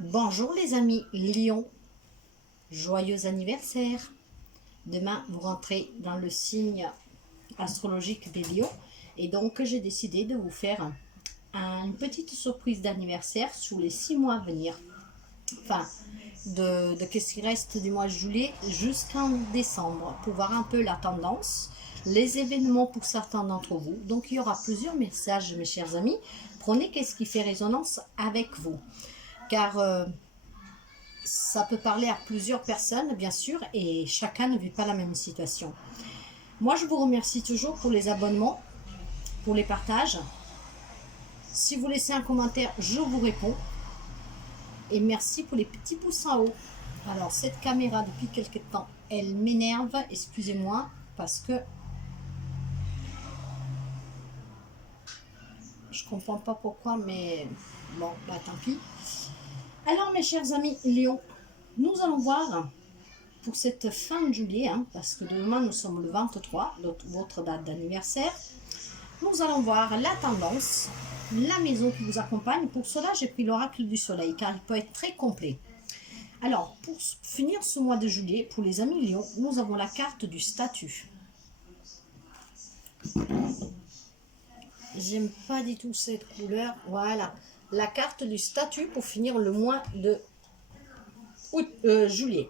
Bonjour les amis Lion, joyeux anniversaire. Demain vous rentrez dans le signe astrologique des Lions et donc j'ai décidé de vous faire une petite surprise d'anniversaire sur les 6 mois à venir. Enfin, de qu'est-ce qui reste du mois de juillet jusqu'en décembre pour voir un peu la tendance, les événements pour certains d'entre vous. Donc il y aura plusieurs messages mes chers amis. Prenez qu'est-ce qui fait résonance avec vous. Car ça peut parler à plusieurs personnes, bien sûr, et chacun ne vit pas la même situation. Moi, je vous remercie toujours pour les abonnements, pour les partages. Si vous laissez un commentaire, je vous réponds. Et merci pour les petits pouces en haut. Alors, cette caméra, depuis quelques temps, elle m'énerve. Excusez-moi, parce que je comprends pas pourquoi, mais bon, bah tant pis. Alors, mes chers amis Lion, nous allons voir pour cette fin de juillet, parce que demain nous sommes le 23, votre date d'anniversaire. Nous allons voir la tendance, la maison qui vous accompagne. Pour cela, j'ai pris l'oracle du soleil, car il peut être très complet. Alors, pour finir ce mois de juillet, pour les amis Lion, nous avons la carte du statut. J'aime pas du tout cette couleur. Voilà, la carte du statut pour finir le mois de juillet.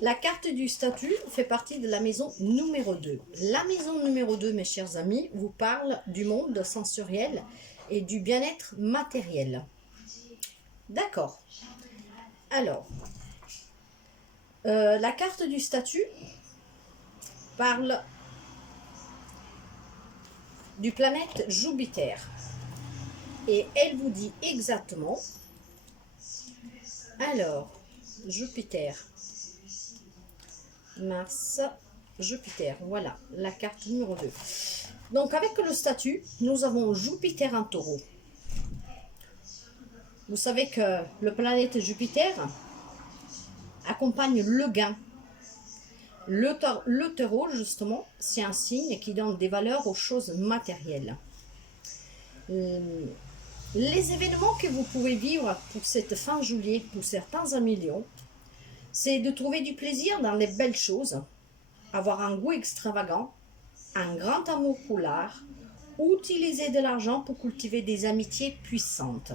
La carte du statut fait partie de la maison numéro 2. La maison numéro 2, mes chers amis, vous parle du monde sensoriel et du bien-être matériel. D'accord. Alors, la carte du statut parle du planète Jupiter. Et elle vous dit exactement, alors, Jupiter, Mars, Jupiter, voilà, la carte numéro 2. Donc, avec le statut, nous avons Jupiter en taureau. Vous savez que le planète Jupiter accompagne le gain. Le taureau, justement, c'est un signe qui donne des valeurs aux choses matérielles. Les événements que vous pouvez vivre pour cette fin juillet, pour certains amis Lions, c'est de trouver du plaisir dans les belles choses, avoir un goût extravagant, un grand amour pour l'art, utiliser de l'argent pour cultiver des amitiés puissantes.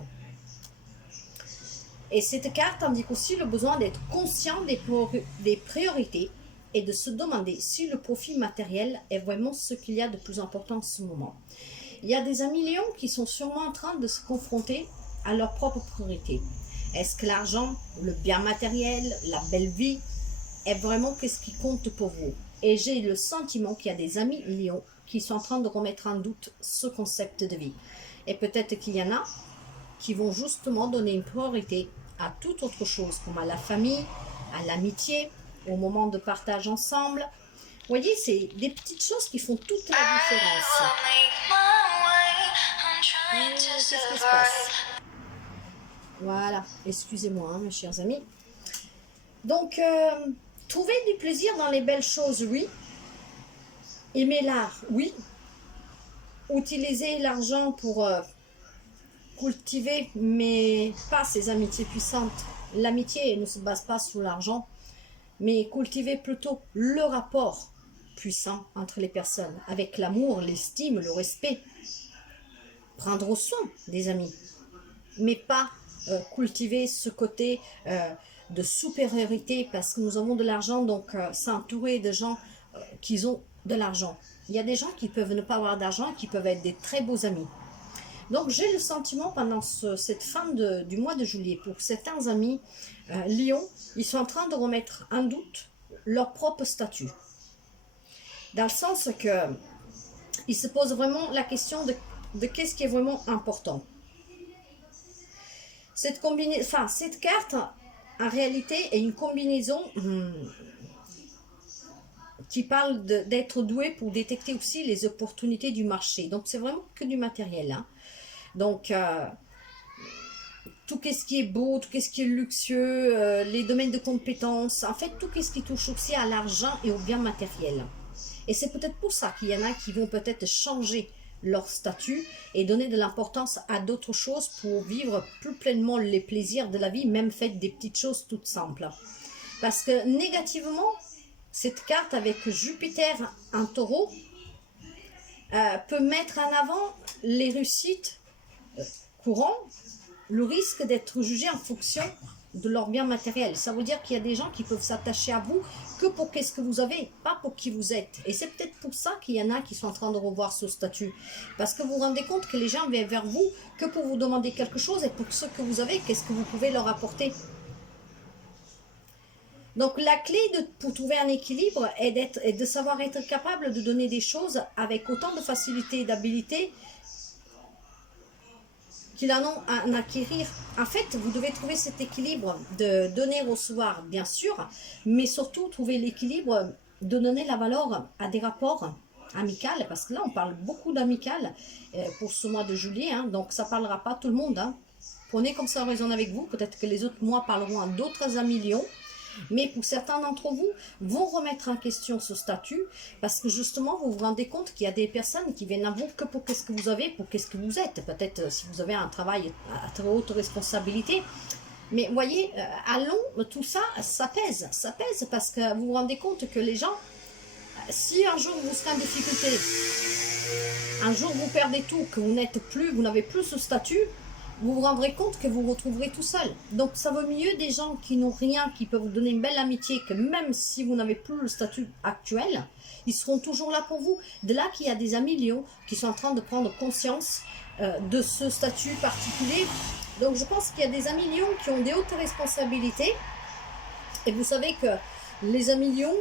Et cette carte indique aussi le besoin d'être conscient des priorités et de se demander si le profit matériel est vraiment ce qu'il y a de plus important en ce moment. Il y a des amis Lions qui sont sûrement en train de se confronter à leurs propres priorités. Est-ce que l'argent, le bien matériel, la belle vie est vraiment qu'est-ce qui compte pour vous? Et j'ai le sentiment qu'il y a des amis Lions qui sont en train de remettre en doute ce concept de vie. Et peut-être qu'il y en a qui vont justement donner une priorité à toute autre chose, comme à la famille, à l'amitié, au moment de partage ensemble. Vous voyez, c'est des petites choses qui font toute la différence. Qu'est-ce qui se passe? Voilà, excusez-moi, mes chers amis. Donc, trouver du plaisir dans les belles choses, oui. Aimer l'art, oui. Utiliser l'argent pour cultiver, mais pas ces amitiés puissantes. L'amitié ne se base pas sur l'argent, mais cultiver plutôt le rapport puissant entre les personnes, avec l'amour, l'estime, le respect. Prendre soin des amis, mais pas cultiver ce côté de supériorité parce que nous avons de l'argent, donc s'entourer de gens qui ont de l'argent. Il y a des gens qui peuvent ne pas avoir d'argent, qui peuvent être des très beaux amis. Donc j'ai le sentiment pendant cette fin du mois de juillet, pour certains amis Lions, ils sont en train de remettre en doute leur propre statut. Dans le sens que ils se posent vraiment la question de qu'est-ce qui est vraiment important. Cette carte, en réalité, est une combinaison qui parle d'être doué pour détecter aussi les opportunités du marché. Donc, c'est vraiment que du matériel. Donc, tout ce qui est beau, tout ce qui est luxueux, les domaines de compétences, en fait, tout ce qui touche aussi à l'argent et au bien matériel. Et c'est peut-être pour ça qu'il y en a qui vont peut-être changer leur statut et donner de l'importance à d'autres choses pour vivre plus pleinement les plaisirs de la vie, même faites des petites choses toutes simples. Parce que négativement, cette carte avec Jupiter en taureau peut mettre en avant les réussites courantes, le risque d'être jugé en fonction de leur bien matériel. Ça veut dire qu'il y a des gens qui peuvent s'attacher à vous que pour qu'est-ce que vous avez, pas pour qui vous êtes. Et c'est peut-être pour ça qu'il y en a qui sont en train de revoir ce statut. Parce que vous vous rendez compte que les gens viennent vers vous que pour vous demander quelque chose et pour ce que vous avez, qu'est-ce que vous pouvez leur apporter. Donc la clé pour trouver un équilibre est de savoir être capable de donner des choses avec autant de facilité et d'habilité qu'ils en ont à en acquérir. En fait, vous devez trouver cet équilibre de donner, recevoir, bien sûr, mais surtout trouver l'équilibre de donner la valeur à des rapports amicaux, parce que là, on parle beaucoup d'amical pour ce mois de juillet, hein, donc ça ne parlera pas à tout le monde. Hein. Prenez comme ça raison avec vous, peut-être que les autres mois parleront à d'autres amis lions. Mais pour certains d'entre vous, vont remettre en question ce statut parce que justement, vous vous rendez compte qu'il y a des personnes qui viennent à vous que pour qu'est-ce que vous avez, pour qu'est-ce que vous êtes. Peut-être si vous avez un travail à très haute responsabilité. Mais voyez, à long, tout ça, ça pèse parce que vous vous rendez compte que les gens, si un jour vous serez en difficulté, un jour vous perdez tout, que vous n'avez plus ce statut, vous vous rendrez compte que vous vous retrouverez tout seul. Donc ça vaut mieux des gens qui n'ont rien, qui peuvent vous donner une belle amitié, que même si vous n'avez plus le statut actuel, ils seront toujours là pour vous. De là qu'il y a des amis lions qui sont en train de prendre conscience de ce statut particulier. Donc je pense qu'il y a des amis lions qui ont des hautes responsabilités. Et vous savez que les amis lions,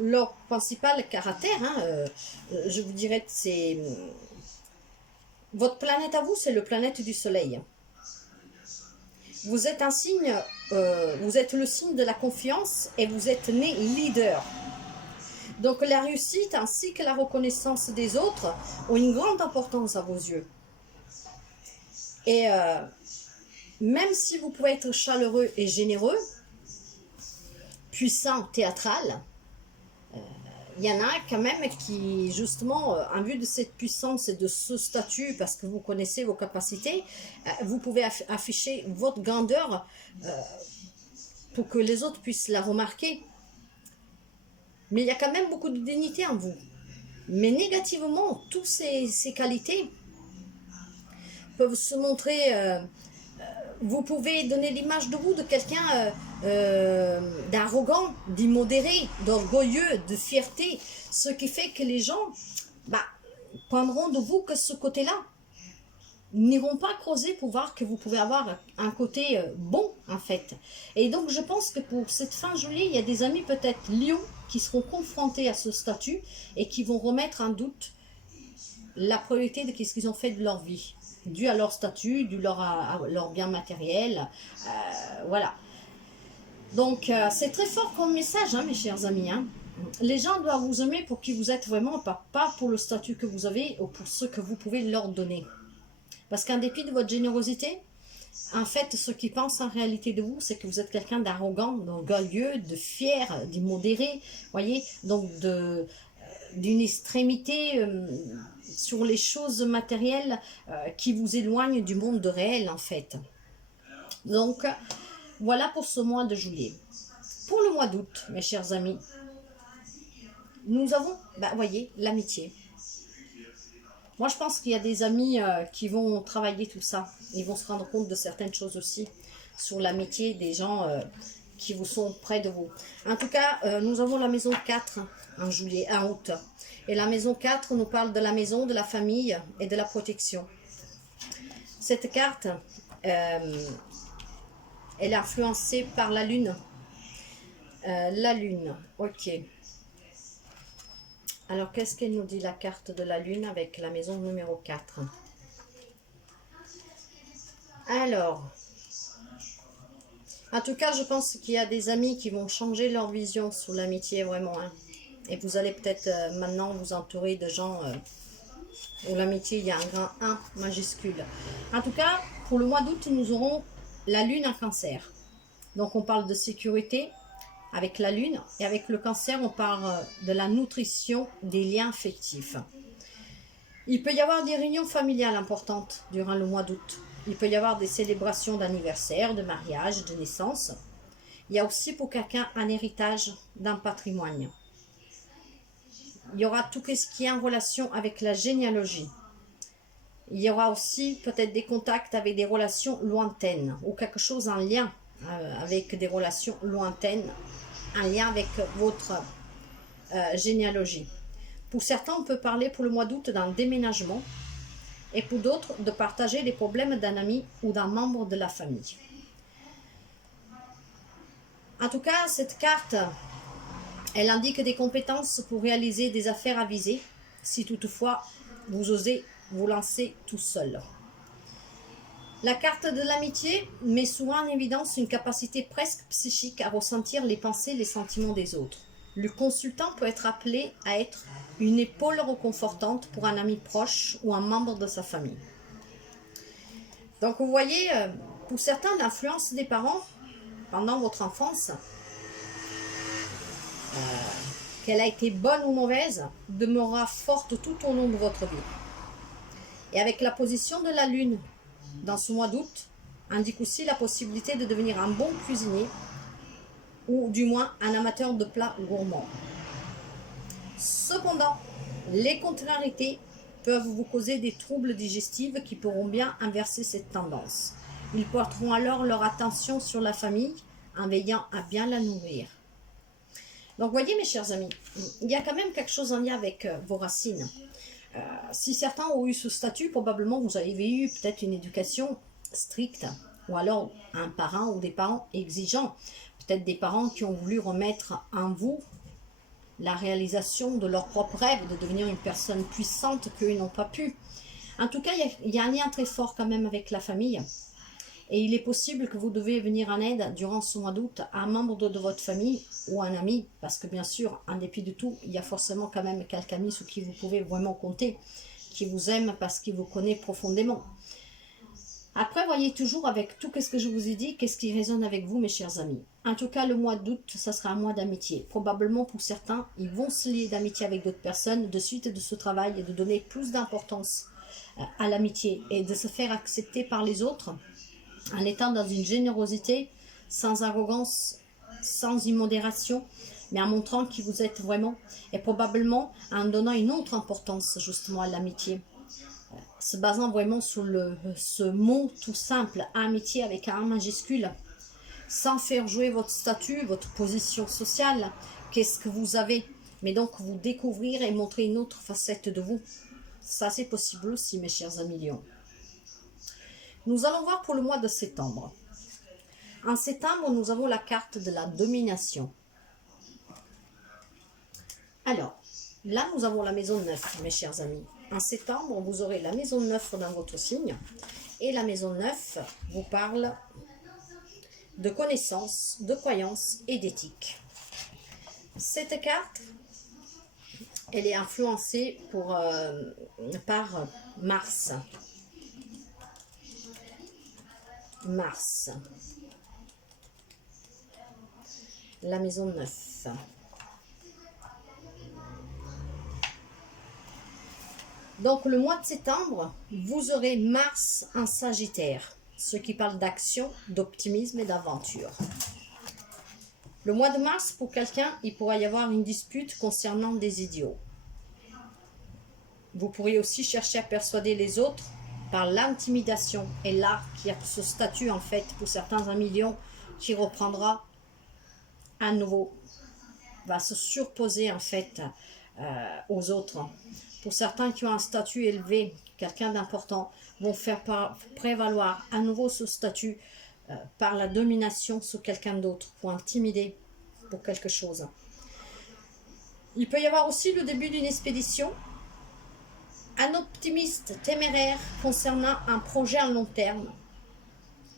leur principal caractère, hein, je vous dirais que c'est... Votre planète à vous, c'est le planète du soleil. Vous êtes un signe, vous êtes le signe de la confiance et vous êtes né leader. Donc la réussite ainsi que la reconnaissance des autres ont une grande importance à vos yeux. Et même si vous pouvez être chaleureux et généreux, puissant, théâtral, il y en a quand même qui, justement, en vue de cette puissance et de ce statut, parce que vous connaissez vos capacités, vous pouvez afficher votre grandeur pour que les autres puissent la remarquer. Mais il y a quand même beaucoup de dignité en vous. Mais négativement, toutes ces qualités peuvent se montrer... vous pouvez donner l'image de vous de quelqu'un d'arrogant, d'immodéré, d'orgueilleux, de fierté, ce qui fait que les gens prendront de vous que ce côté-là, n'iront pas creuser pour voir que vous pouvez avoir un côté bon en fait. Et donc je pense que pour cette fin juillet, il y a des amis peut-être lions qui seront confrontés à ce statut et qui vont remettre en doute la priorité de ce qu'ils ont fait de leur vie, dû à leur statut, dû à leur bien matériel, voilà. Donc c'est très fort comme message, hein, mes chers amis. Hein. Les gens doivent vous aimer pour qui vous êtes vraiment, pas pour le statut que vous avez ou pour ce que vous pouvez leur donner. Parce qu'en dépit de votre générosité, en fait, ce qu'ils pensent en réalité de vous, c'est que vous êtes quelqu'un d'arrogant, d'orgueilleux, de fier, d'immodéré, voyez, donc d'une extrémité sur les choses matérielles qui vous éloignent du monde réel, en fait. Donc, voilà pour ce mois de juillet. Pour le mois d'août, mes chers amis, nous avons, voyez, l'amitié. Moi, je pense qu'il y a des amis qui vont travailler tout ça. Ils vont se rendre compte de certaines choses aussi sur l'amitié des gens qui vous sont près de vous. En tout cas, nous avons la maison 4 en août. Et la maison 4 nous parle de la maison, de la famille et de la protection. Cette carte, elle est influencée par la lune. La lune, ok. Alors, qu'est-ce qu'elle nous dit, la carte de la lune avec la maison numéro 4? Alors, en tout cas, je pense qu'il y a des amis qui vont changer leur vision sur l'amitié, vraiment. Hein. Et vous allez peut-être maintenant vous entourer de gens où l'amitié, il y a un grand 1 majuscule. En tout cas, pour le mois d'août, nous aurons la lune en cancer. Donc, on parle de sécurité avec la lune, et avec le cancer, on parle de la nutrition des liens affectifs. Il peut y avoir des réunions familiales importantes durant le mois d'août. Il peut y avoir des célébrations d'anniversaire, de mariage, de naissance. Il y a aussi pour quelqu'un un héritage d'un patrimoine. Il y aura tout ce qui est en relation avec la généalogie. Il y aura aussi peut-être des contacts avec des relations lointaines ou quelque chose en lien avec des relations lointaines, en lien avec votre généalogie. Pour certains, on peut parler pour le mois d'août d'un déménagement et pour d'autres de partager les problèmes d'un ami ou d'un membre de la famille. En tout cas, cette carte, elle indique des compétences pour réaliser des affaires avisées, si toutefois vous osez vous lancer tout seul. La carte de l'amitié met souvent en évidence une capacité presque psychique à ressentir les pensées, les sentiments des autres. Le consultant peut être appelé à être une épaule réconfortante pour un ami proche ou un membre de sa famille. Donc vous voyez, pour certains, l'influence des parents pendant votre enfance, qu'elle a été bonne ou mauvaise, demeurera forte tout au long de votre vie. Et avec la position de la Lune dans ce mois d'août, indique aussi la possibilité de devenir un bon cuisinier ou du moins un amateur de plats gourmands. Cependant, les contrariétés peuvent vous causer des troubles digestifs qui pourront bien inverser cette tendance. Ils porteront alors leur attention sur la famille en veillant à bien la nourrir. Donc voyez mes chers amis, il y a quand même quelque chose en lien avec vos racines. Si certains ont eu ce statut, probablement vous avez eu peut-être une éducation stricte ou alors un parent ou des parents exigeants. Peut-être des parents qui ont voulu remettre en vous la réalisation de leur propre rêve, de devenir une personne puissante qu'eux n'ont pas pu. En tout cas, il y a un lien très fort quand même avec la famille. Et il est possible que vous devez venir en aide durant ce mois d'août à un membre de votre famille ou un ami, parce que bien sûr, en dépit de tout, il y a forcément quand même quelques amis sur qui vous pouvez vraiment compter, qui vous aiment parce qu'il vous connaît profondément. Après, voyez toujours avec tout ce que je vous ai dit, qu'est-ce qui résonne avec vous, mes chers amis. En tout cas, le mois d'août, ça sera un mois d'amitié. Probablement pour certains, ils vont se lier d'amitié avec d'autres personnes de suite de ce travail et de donner plus d'importance à l'amitié et de se faire accepter par les autres en étant dans une générosité, sans arrogance, sans immodération, mais en montrant qui vous êtes vraiment et probablement en donnant une autre importance justement à l'amitié. Se basant vraiment sur ce mot tout simple, amitié avec un A majuscule, sans faire jouer votre statut, votre position sociale, qu'est-ce que vous avez, mais donc vous découvrir et montrer une autre facette de vous. Ça c'est possible aussi mes chers amis lions. Nous allons voir pour le mois de septembre. En septembre, nous avons la carte de la domination. Alors, là, nous avons la maison 9, mes chers amis. En septembre, vous aurez la maison 9 dans votre signe. Et la maison 9 vous parle de connaissances, de croyances et d'éthique. Cette carte, elle est influencée par Mars. Mars. La maison 9. Donc le mois de septembre, vous aurez Mars en Sagittaire, ce qui parle d'action, d'optimisme et d'aventure. Le mois de mars, pour quelqu'un, il pourra y avoir une dispute concernant des idiots. Vous pourriez aussi chercher à persuader les autres par l'intimidation. Et là, qui a ce statut en fait pour certains un million qui reprendra à nouveau, va se surposer en fait aux autres. Pour certains qui ont un statut élevé, quelqu'un d'important, vont faire prévaloir à nouveau ce statut par la domination sur quelqu'un d'autre pour intimider pour quelque chose. Il peut y avoir aussi le début d'une expédition. Un optimiste téméraire concernant un projet à long terme.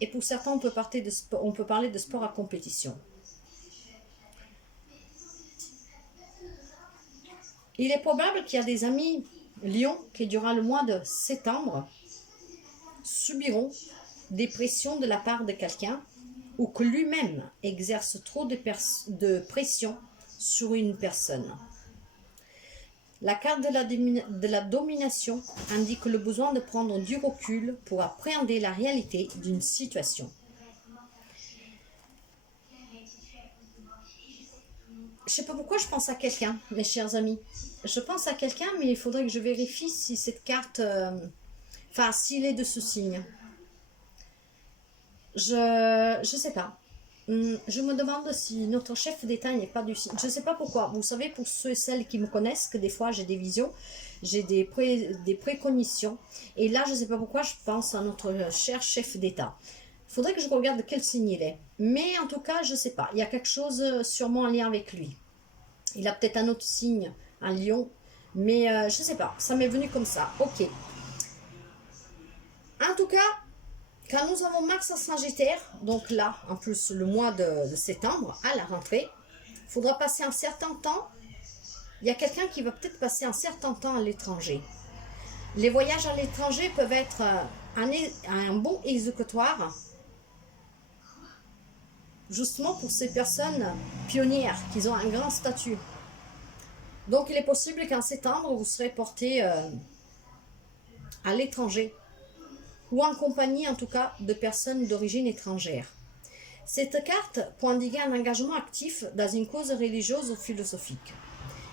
Et pour certains, on peut parler de sport à compétition. Il est probable qu'il y a des amis lions qui, durant le mois de septembre, subiront des pressions de la part de quelqu'un ou que lui-même exerce trop de pression sur une personne. La carte de la domination indique le besoin de prendre du recul pour appréhender la réalité d'une situation. Je ne sais pas pourquoi je pense à quelqu'un, mes chers amis. Je pense à quelqu'un, mais il faudrait que je vérifie si cette carte... Enfin, s'il est de ce signe. Je sais pas. Je me demande si notre chef d'État n'est pas du signe. Je ne sais pas pourquoi. Vous savez, pour ceux et celles qui me connaissent, que des fois j'ai des visions, j'ai des précognitions. Et là, je ne sais pas pourquoi je pense à notre cher chef d'État. Il faudrait que je regarde quel signe il est. Mais en tout cas, je ne sais pas. Il y a quelque chose sûrement en lien avec lui. Il a peut-être un autre signe, un lion. Mais je ne sais pas. Ça m'est venu comme ça. Ok. En tout cas, quand nous avons Mars en Sagittaire, donc là, en plus le mois de septembre, à la rentrée, il faudra passer un certain temps. Il y a quelqu'un qui va peut-être passer un certain temps à l'étranger. Les voyages à l'étranger peuvent être un bon exécutoire, justement pour ces personnes pionnières qui ont un grand statut. Donc il est possible qu'en septembre, vous serez porté à l'étranger, ou en compagnie en tout cas de personnes d'origine étrangère. Cette carte peut indiquer un engagement actif dans une cause religieuse ou philosophique.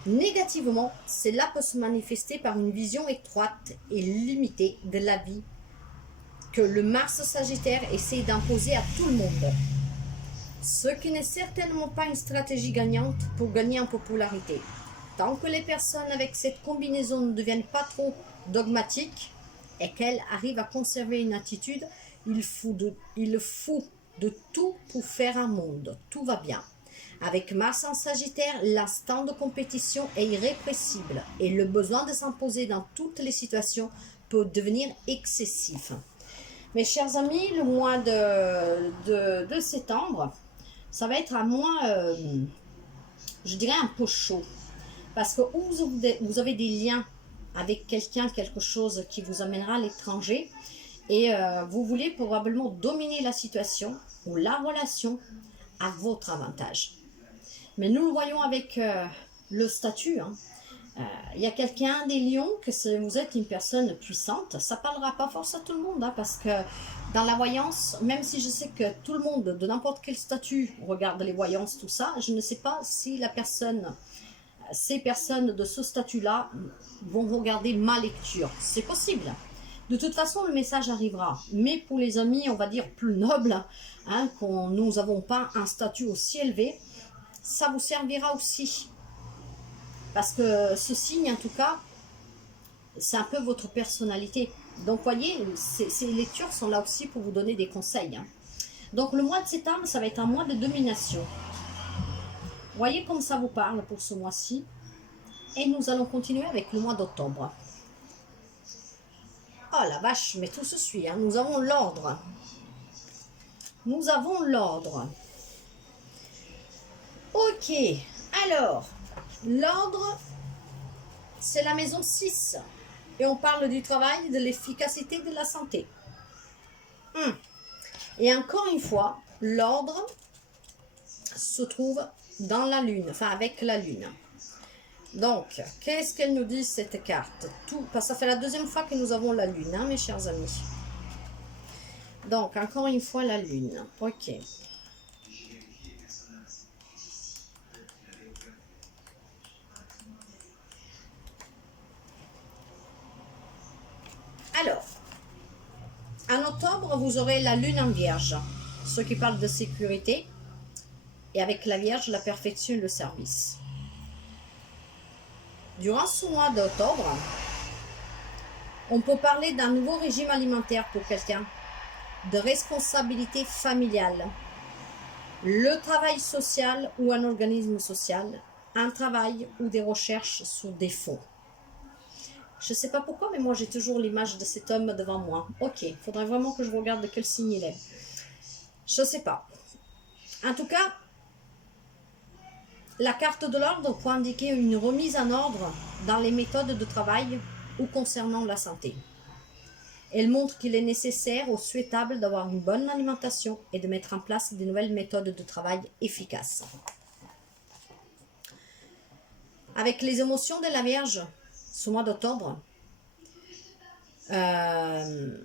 Négativement, cela peut se manifester par une vision étroite et limitée de la vie que le Mars Sagittaire essaie d'imposer à tout le monde. Ce qui n'est certainement pas une stratégie gagnante pour gagner en popularité. Tant que les personnes avec cette combinaison ne deviennent pas trop dogmatiques, et qu'elle arrive à conserver une attitude, il faut de tout pour faire un monde. Tout va bien. Avec Mars en Sagittaire, l'instinct de compétition est irrépressible et le besoin de s'imposer dans toutes les situations peut devenir excessif. Mes chers amis, le mois de septembre, ça va être un mois, je dirais un peu chaud. Parce que vous avez des liens avec quelqu'un, quelque chose qui vous amènera à l'étranger et vous voulez probablement dominer la situation ou la relation à votre avantage. Mais nous le voyons avec le statut. Il y a quelqu'un des lions, que vous êtes une personne puissante, ça ne parlera pas forcément à tout le monde, parce que dans la voyance, même si je sais que tout le monde, de n'importe quel statut, regarde les voyances, tout ça, je ne sais pas si ces personnes de ce statut-là vont regarder ma lecture. C'est possible. De toute façon, le message arrivera. Mais pour les amis, on va dire, plus nobles, quand nous n'avons pas un statut aussi élevé, ça vous servira aussi. Parce que ce signe, en tout cas, c'est un peu votre personnalité. Donc, voyez, ces lectures sont là aussi pour vous donner des conseils. Donc, le mois de septembre, ça va être un mois de domination. Voyez comme ça vous parle pour ce mois-ci. Et nous allons continuer avec le mois d'octobre. Oh la vache, mais tout se suit. Nous avons l'ordre. Nous avons l'ordre. Ok. Alors, l'ordre, c'est la maison 6. Et on parle du travail, de l'efficacité, de la santé. Et encore une fois, l'ordre se trouve dans la lune, enfin avec la lune. Donc, qu'est-ce qu'elle nous dit cette carte? Parce que ça fait la deuxième fois que nous avons la lune, mes chers amis. Donc, encore une fois la lune. Ok. Alors, en octobre, vous aurez la lune en vierge, ce qui parle de sécurité. Et avec la vierge, la perfection et le service. Durant ce mois d'octobre, on peut parler d'un nouveau régime alimentaire pour quelqu'un, de responsabilité familiale, le travail social ou un organisme social, un travail ou des recherches sur des fonds. Je ne sais pas pourquoi, mais moi j'ai toujours l'image de cet homme devant moi. Ok, il faudrait vraiment que je regarde de quel signe il est. Je ne sais pas. En tout cas, la carte de l'ordre peut indiquer une remise en ordre dans les méthodes de travail ou concernant la santé. Elle montre qu'il est nécessaire ou souhaitable d'avoir une bonne alimentation et de mettre en place de nouvelles méthodes de travail efficaces. Avec les émotions de la Vierge, ce mois d'octobre, il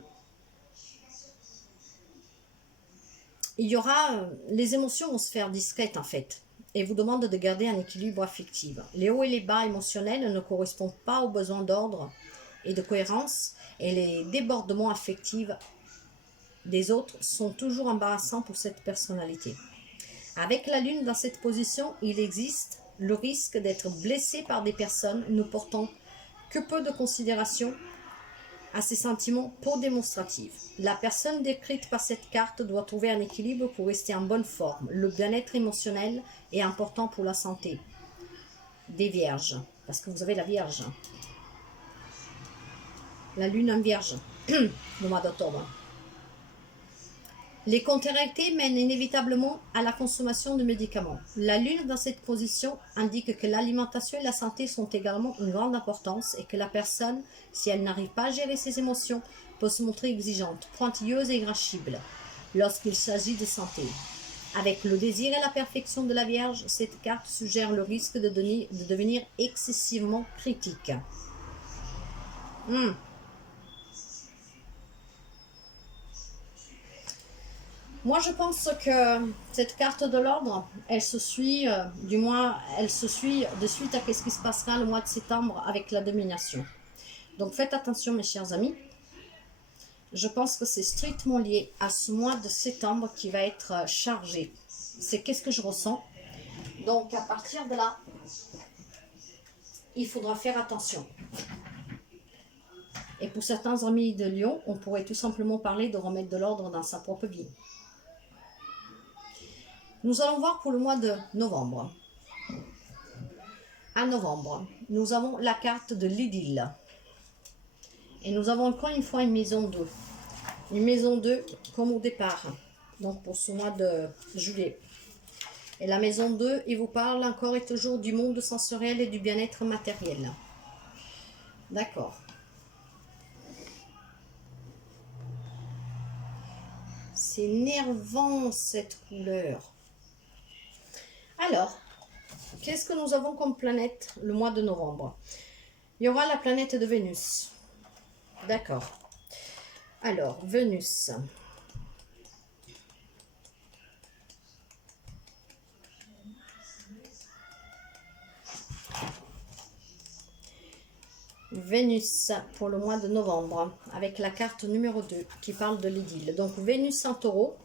y aura, les émotions vont se faire discrètes en fait, et vous demandent de garder un équilibre affectif. Les hauts et les bas émotionnels ne correspondent pas aux besoins d'ordre et de cohérence, et les débordements affectifs des autres sont toujours embarrassants pour cette personnalité. Avec la lune dans cette position, il existe le risque d'être blessé par des personnes ne portant que peu de considération à ses sentiments pour démonstratifs. La personne décrite par cette carte doit trouver un équilibre pour rester en bonne forme. Le bien-être émotionnel est important pour la santé des vierges, parce que vous avez la vierge. La lune en vierge, le mois d'octobre. Les contrariétés mènent inévitablement à la consommation de médicaments. La lune dans cette position indique que l'alimentation et la santé sont également une grande importance et que la personne, si elle n'arrive pas à gérer ses émotions, peut se montrer exigeante, pointilleuse et irascible lorsqu'il s'agit de santé. Avec le désir et la perfection de la Vierge, cette carte suggère le risque de devenir excessivement critique. Moi, je pense que cette carte de l'ordre, elle se suit, elle se suit de suite à ce qui se passera le mois de septembre avec la domination. Donc, faites attention, mes chers amis. Je pense que c'est strictement lié à ce mois de septembre qui va être chargé. C'est qu'est-ce que je ressens. Donc, à partir de là, il faudra faire attention. Et pour certains amis de Lion, on pourrait tout simplement parler de remettre de l'ordre dans sa propre vie. Nous allons voir pour le mois de novembre. En novembre, nous avons la carte de l'idylle. Et nous avons encore une fois une maison 2. Une maison 2 comme au départ. Donc pour ce mois de juillet. Et la maison 2, il vous parle encore et toujours du monde sensoriel et du bien-être matériel. D'accord. C'est énervant cette couleur. Alors, qu'est-ce que nous avons comme planète le mois de novembre? Il y aura la planète de Vénus. D'accord. Alors, Vénus. Vénus pour le mois de novembre, avec la carte numéro 2 qui parle de l'idylle. Donc, Vénus en taureau,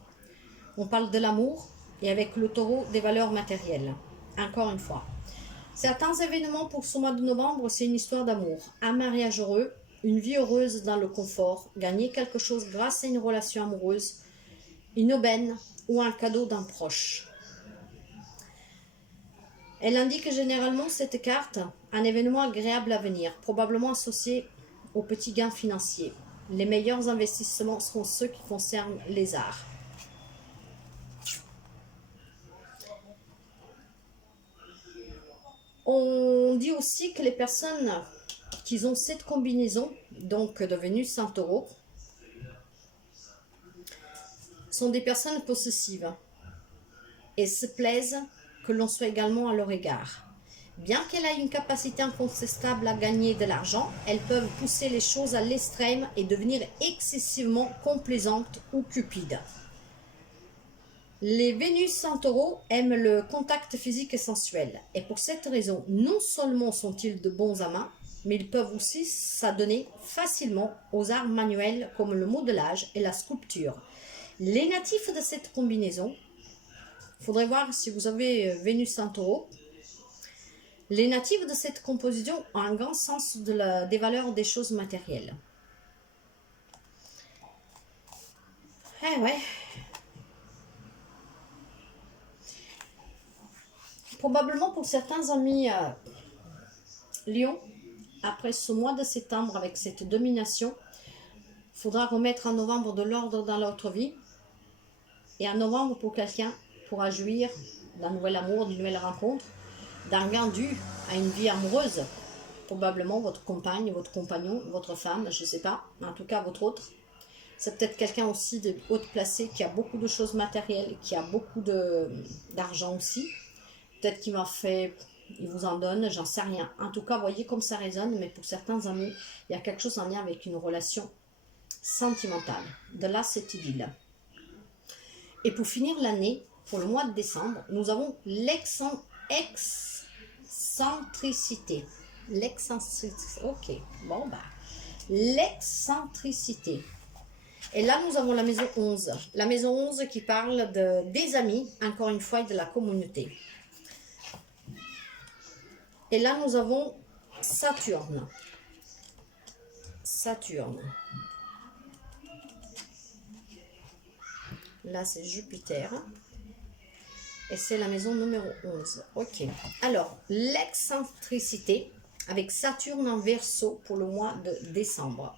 on parle de l'amour. Et avec le taureau, des valeurs matérielles. Encore une fois. Certains événements pour ce mois de novembre, c'est une histoire d'amour. Un mariage heureux, une vie heureuse dans le confort, gagner quelque chose grâce à une relation amoureuse, une aubaine ou un cadeau d'un proche. Elle indique généralement cette carte un événement agréable à venir, probablement associé aux petits gains financiers. Les meilleurs investissements seront ceux qui concernent les arts. On dit aussi que les personnes qui ont cette combinaison, donc de Vénus en taureau, sont des personnes possessives et se plaisent que l'on soit également à leur égard. Bien qu'elle ait une capacité incontestable à gagner de l'argent, elles peuvent pousser les choses à l'extrême et devenir excessivement complaisantes ou cupides. Les Vénus en taureau aiment le contact physique et sensuel. Et pour cette raison, non seulement sont-ils de bons amants, mais ils peuvent aussi s'adonner facilement aux arts manuels comme le modelage et la sculpture. Les natifs de cette combinaison, il faudrait voir si vous avez Vénus en taureau, les natifs de cette composition ont un grand sens des valeurs des choses matérielles. Eh ouais. Probablement pour certains amis Lion, après ce mois de septembre avec cette domination, il faudra remettre en novembre de l'ordre dans l'autre vie. Et en novembre, pour quelqu'un, pourra jouir d'un nouvel amour, d'une nouvelle rencontre, d'un gain dû à une vie amoureuse. Probablement votre compagne, votre compagnon, votre femme, je ne sais pas, en tout cas votre autre. C'est peut-être quelqu'un aussi de haute placé qui a beaucoup de choses matérielles, qui a beaucoup d'argent aussi. Peut-être qu'il m'a fait il vous en donne, j'en sais rien. En tout cas, voyez comme ça résonne, mais pour certains amis, il y a quelque chose en lien avec une relation sentimentale. De là, cette idylle. Et pour finir l'année, pour le mois de décembre, nous avons l'excentricité. L'excentricité, ok, bon bah, l'excentricité. Et là, nous avons la maison 11. La maison 11 qui parle des amis, encore une fois, et de la communauté. Et là, nous avons Saturne. Saturne. Là, c'est Jupiter. Et c'est la maison numéro 11. Ok. Alors, l'excentricité avec Saturne en Verseau pour le mois de décembre.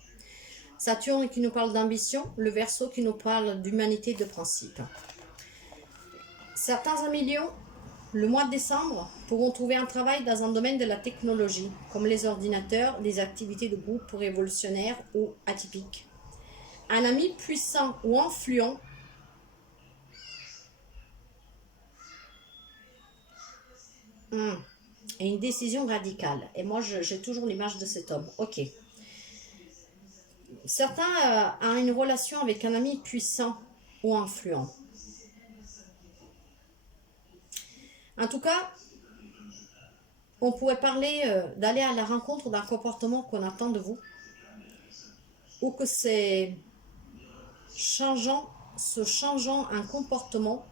Saturne qui nous parle d'ambition, le Verseau qui nous parle d'humanité, de principe. Certains amis Lions, le mois de décembre, pourront trouver un travail dans un domaine de la technologie, comme les ordinateurs, les activités de groupe révolutionnaires ou atypiques. Un ami puissant ou influent et une décision radicale. Et moi, j'ai toujours l'image de cet homme. Ok. Certains ont une relation avec un ami puissant ou influent. En tout cas, on pourrait parler d'aller à la rencontre d'un comportement qu'on attend de vous, ou que c'est changeant un comportement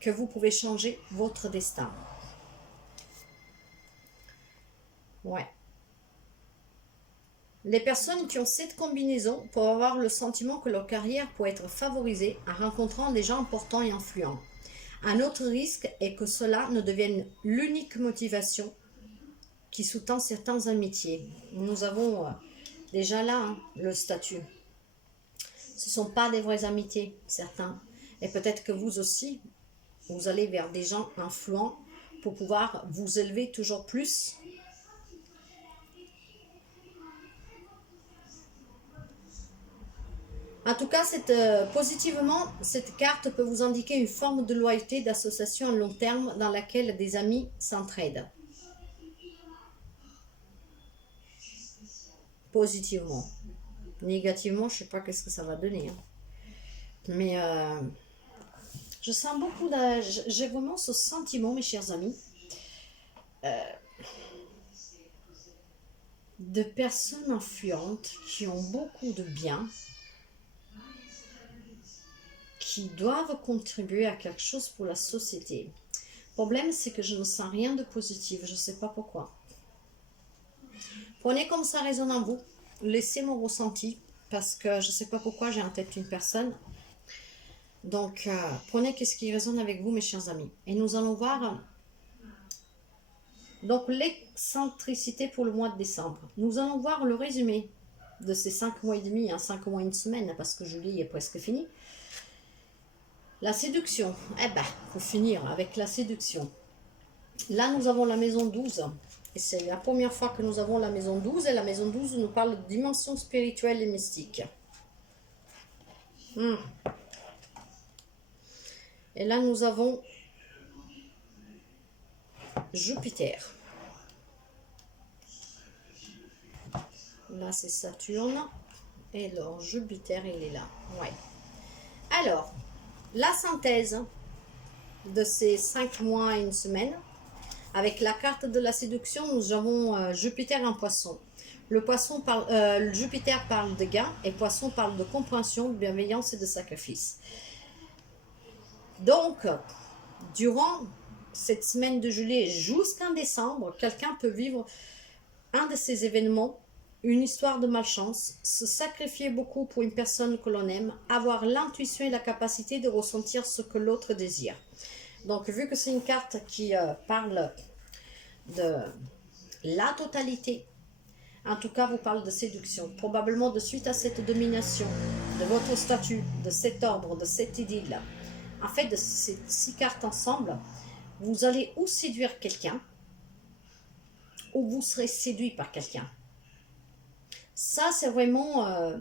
que vous pouvez changer votre destin. Ouais. Les personnes qui ont cette combinaison peuvent avoir le sentiment que leur carrière peut être favorisée en rencontrant des gens importants et influents. Un autre risque est que cela ne devienne l'unique motivation qui sous-tend certaines amitiés. Nous avons déjà là le statut. Ce ne sont pas des vraies amitiés, certains. Et peut-être que vous aussi, vous allez vers des gens influents pour pouvoir vous élever toujours plus. En tout cas, positivement, cette carte peut vous indiquer une forme de loyauté, d'association à long terme dans laquelle des amis s'entraident. Positivement. Négativement, je ne sais pas qu'est-ce que ça va donner. Hein. Mais je sens beaucoup j'ai vraiment ce sentiment, mes chers amis, de personnes influentes qui ont beaucoup de bien, qui doivent contribuer à quelque chose pour la société. Le problème, c'est que je ne sens rien de positif. Je ne sais pas pourquoi. Prenez comme ça résonne en vous. Laissez mon ressenti. Parce que je ne sais pas pourquoi j'ai en tête une personne. Donc, prenez qu'est-ce qui résonne avec vous, mes chers amis. Et nous allons voir donc l'excentricité pour le mois de décembre. Nous allons voir le résumé de ces 5 mois et demi, 5 mois et une semaine, parce que juillet est presque fini. La séduction, pour finir avec la séduction. Là, nous avons la maison 12. Et c'est la première fois que nous avons la maison 12. Et la maison 12 nous parle de dimension spirituelle et mystique. Et là, nous avons Jupiter. Là, c'est Saturne. Et alors, Jupiter, il est là. Ouais. Alors, la synthèse de ces 5 mois et une semaine, avec la carte de la séduction, nous avons Jupiter en poisson. Jupiter parle de gain et poisson parle de compréhension, de bienveillance et de sacrifice. Donc, durant cette semaine de juillet jusqu'en décembre, quelqu'un peut vivre un de ces événements, une histoire de malchance, se sacrifier beaucoup pour une personne que l'on aime, avoir l'intuition et la capacité de ressentir ce que l'autre désire. Donc, vu que c'est une carte qui parle de la totalité, en tout cas, vous parle de séduction. Probablement de suite à cette domination, de votre statut, de cet ordre, de cette idylle. En fait, de ces 6 cartes ensemble, vous allez ou séduire quelqu'un, ou vous serez séduit par quelqu'un. Ça, c'est vraiment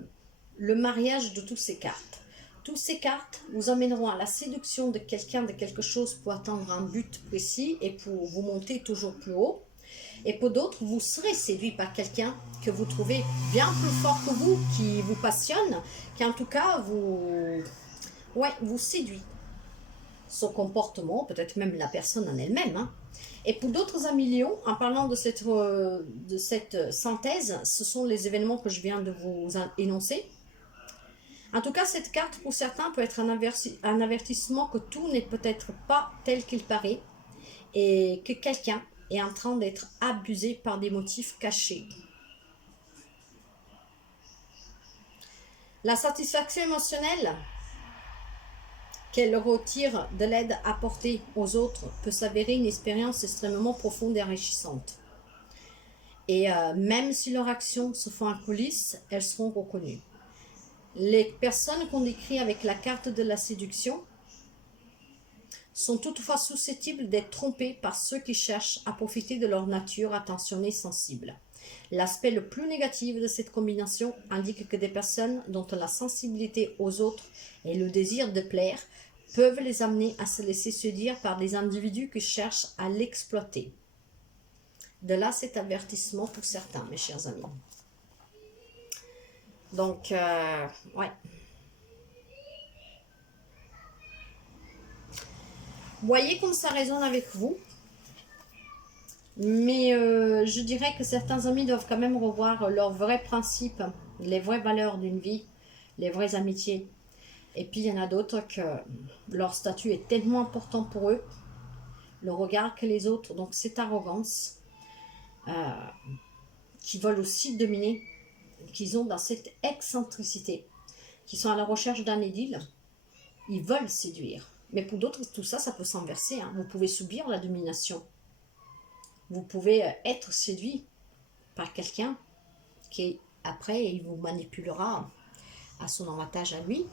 le mariage de toutes ces cartes. Toutes ces cartes vous emmèneront à la séduction de quelqu'un, de quelque chose pour atteindre un but précis et pour vous monter toujours plus haut. Et pour d'autres, vous serez séduit par quelqu'un que vous trouvez bien plus fort que vous, qui vous passionne, qui en tout cas vous séduit. Son comportement, peut-être même la personne en elle-même. Hein. Et pour d'autres amis lions, en parlant de cette synthèse, ce sont les événements que je viens de vous énoncer. En tout cas, cette carte, pour certains, peut être un avertissement que tout n'est peut-être pas tel qu'il paraît et que quelqu'un est en train d'être abusé par des motifs cachés. La satisfaction émotionnelle qu'elle retire de l'aide apportée aux autres peut s'avérer une expérience extrêmement profonde et enrichissante. Et même si leurs actions se font en coulisses, elles seront reconnues. Les personnes qu'on décrit avec la carte de la séduction sont toutefois susceptibles d'être trompées par ceux qui cherchent à profiter de leur nature attentionnée sensible. L'aspect le plus négatif de cette combinaison indique que des personnes dont la sensibilité aux autres et le désir de plaire peuvent les amener à se laisser séduire par des individus qui cherchent à l'exploiter. De là cet avertissement pour certains, mes chers amis. Donc, ouais. Voyez comme ça résonne avec vous. Mais je dirais que certains amis doivent quand même revoir leurs vrais principes, les vraies valeurs d'une vie, les vraies amitiés. Et puis il y en a d'autres que leur statut est tellement important pour eux, le regard que les autres, donc cette arrogance, qui veulent aussi dominer, qu'ils ont dans cette excentricité, qui sont à la recherche d'un idylle, ils veulent séduire. Mais pour d'autres, tout ça, ça peut s'inverser. Hein. Vous pouvez subir la domination. Vous pouvez être séduit par quelqu'un qui, après, il vous manipulera à son avantage à lui.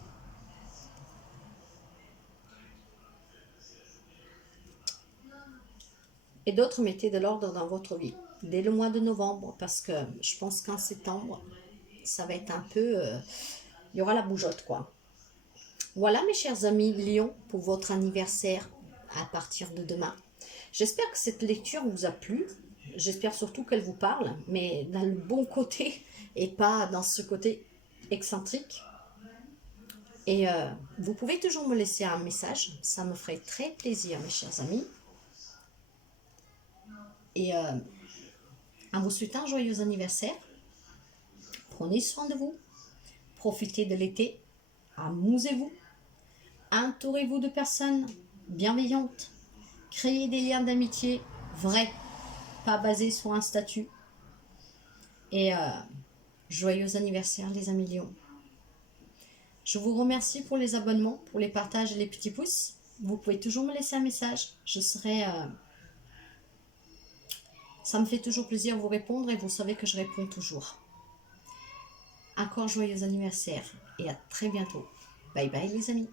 Et d'autres, mettez de l'ordre dans votre vie. Dès le mois de novembre, parce que je pense qu'en septembre, ça va être un peu... il y aura la bougeotte, quoi. Voilà, mes chers amis Lion, pour votre anniversaire à partir de demain. J'espère que cette lecture vous a plu. J'espère surtout qu'elle vous parle, mais dans le bon côté et pas dans ce côté excentrique. Et vous pouvez toujours me laisser un message. Ça me ferait très plaisir, mes chers amis. Et en vous souhaitant un joyeux anniversaire, prenez soin de vous. Profitez de l'été. Amusez-vous. Entourez-vous de personnes bienveillantes. Créez des liens d'amitié vrais, pas basés sur un statut. Et joyeux anniversaire les amis Lions. Je vous remercie pour les abonnements, pour les partages et les petits pouces. Vous pouvez toujours me laisser un message. Je serai... ça me fait toujours plaisir de vous répondre et vous savez que je réponds toujours. Encore joyeux anniversaire et à très bientôt. Bye bye les amis.